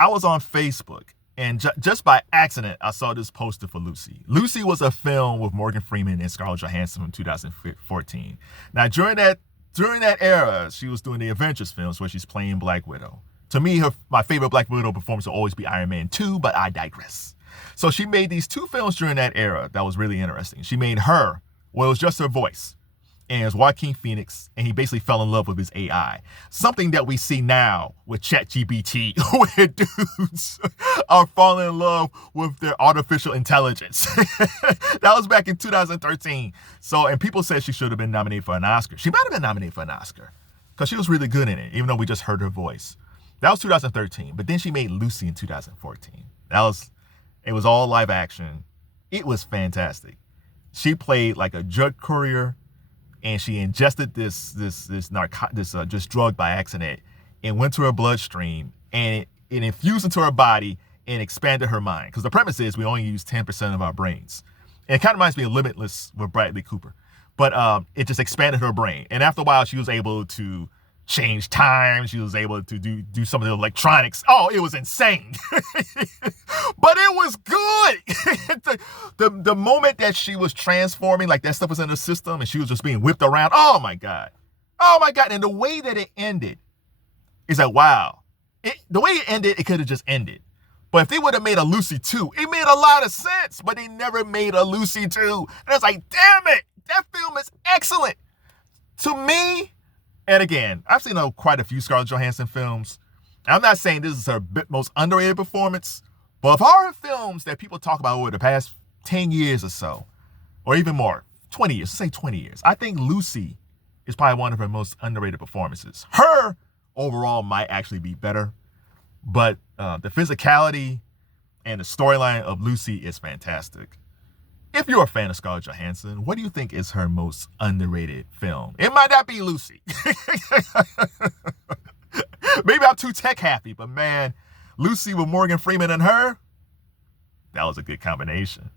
I was on Facebook, and just by accident, I saw this poster for Lucy. Lucy was a film with Morgan Freeman and Scarlett Johansson from 2014. Now, during that era, she was doing the Avengers films where she's playing Black Widow. To me, my favorite Black Widow performance will always be Iron Man 2, but I digress. So she made these two films during that era that was really interesting. She made her, well, it was just her voice. And it was Joaquin Phoenix, and he basically fell in love with his AI. Something that we see now with ChatGPT, where dudes are falling in love with their artificial intelligence. That was back in 2013. So, and people said she should have been nominated for an Oscar. She might have been nominated for an Oscar because she was really good in it, even though we just heard her voice. That was 2013. But then she made Lucy in 2014. It was all live action. It was fantastic. She played like a drug courier, and she ingested this drug by accident and went to her bloodstream, and it infused into her body and expanded her mind. Because the premise is we only use 10% of our brains. And it kind of reminds me of Limitless with Bradley Cooper. But it just expanded her brain. And after a while, she was able to change time. She was able to do some of the electronics. Oh, it was insane. But it was good. the moment that she was transforming, like that stuff was in her system and she was just being whipped around. Oh my God. And the way that it ended is like, wow. The way it ended, it could have just ended. But if they would have made a Lucy 2, it made a lot of sense. But they never made a Lucy 2. And it's like, damn it. That film is excellent. To me, and again, I've seen quite a few Scarlett Johansson films. I'm not saying this is her most underrated performance, but of horror films that people talk about over the past 10 years or so, or even more, 20 years, say 20 years, I think Lucy is probably one of her most underrated performances. Her overall might actually be better, but the physicality and the storyline of Lucy is fantastic. If you're a fan of Scarlett Johansson, what do you think is her most underrated film? It might not be Lucy. Maybe I'm too tech happy, but man, Lucy with Morgan Freeman and her, that was a good combination.